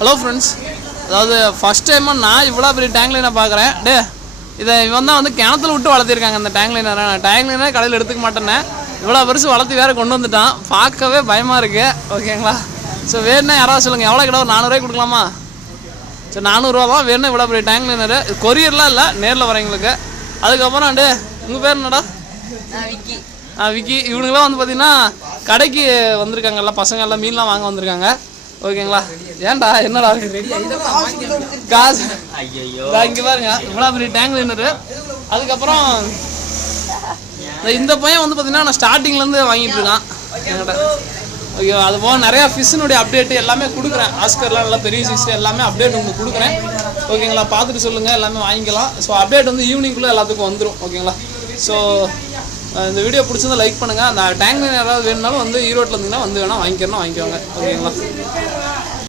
Hello friends, அதாவது first டைமாக நான் இவ்வளோ பெரிய டேங்க் லைனை பார்க்குறேன். இதை இவன் தான் வந்து கிணத்துல விட்டு வளர்த்திருக்காங்க. அந்த டேங்க் லைனரை நான் டேங்க் லைனே கடையில் எடுத்துக்க மாட்டேன்னே, இவ்வளோ பெருசு வளர்த்து வேறு கொண்டு வந்துட்டான். பார்க்கவே பயமாக இருக்குது. ஓகேங்களா? ஸோ வேணுன்னா யாராவது சொல்லுங்கள், எவ்வளோ கிட்ட ஒரு 400 கொடுக்கலாமா? சரி, 400 தான் வேணும். இவ்வளோ பெரிய டேங்க் லைனரு கொரியர்லாம் இல்லை, நேரில் வரவங்களுக்கு. அதுக்கப்புறம் உங்கள் பேர் என்னடா? விக்கி. இவனுங்களாம் வந்து பார்த்தீங்கன்னா கடைக்கு வந்திருக்காங்கல்ல, பசங்க எல்லாம் மீன்லாம் வாங்க வந்திருக்காங்க. ஓகேங்களா? ஏன்டா என்னடா காசு இங்கே பாருங்க, இவ்வளோ பெரிய டேங்க் லைனரு. அதுக்கப்புறம் இந்த பையன் வந்து பார்த்தீங்கன்னா நான் ஸ்டார்டிங்லேருந்து வாங்கிட்டு இருக்கான் என்கிட்ட. ஓகே, அது போக நிறையா ஃபிஷ்ஷினுடைய அப்டேட்டு எல்லாமே கொடுக்குறேன். ஆஸ்கர்லாம் நல்லா பெரிய ஃபிஷ் எல்லாமே அப்டேட் உங்களுக்கு கொடுக்குறேன். ஓகேங்களா? பார்த்துட்டு சொல்லுங்கள், எல்லாமே வாங்கிக்கலாம். ஸோ அப்டேட் வந்து ஈவினிங்குள்ளே எல்லாத்துக்கும் வந்துடும். ஓகேங்களா? ஸோ இந்த வீடியோ பிடிச்சிருந்தா லைக் பண்ணுங்கள். அந்த டேங்க் லைன் யாராவது வேணுனாலும் வந்து ஈரோட்டில் இருந்தீங்கன்னா வந்து வேணால் வாங்கிக்கிறோம், வாங்கிக்குவாங்க. ஓகேங்களா?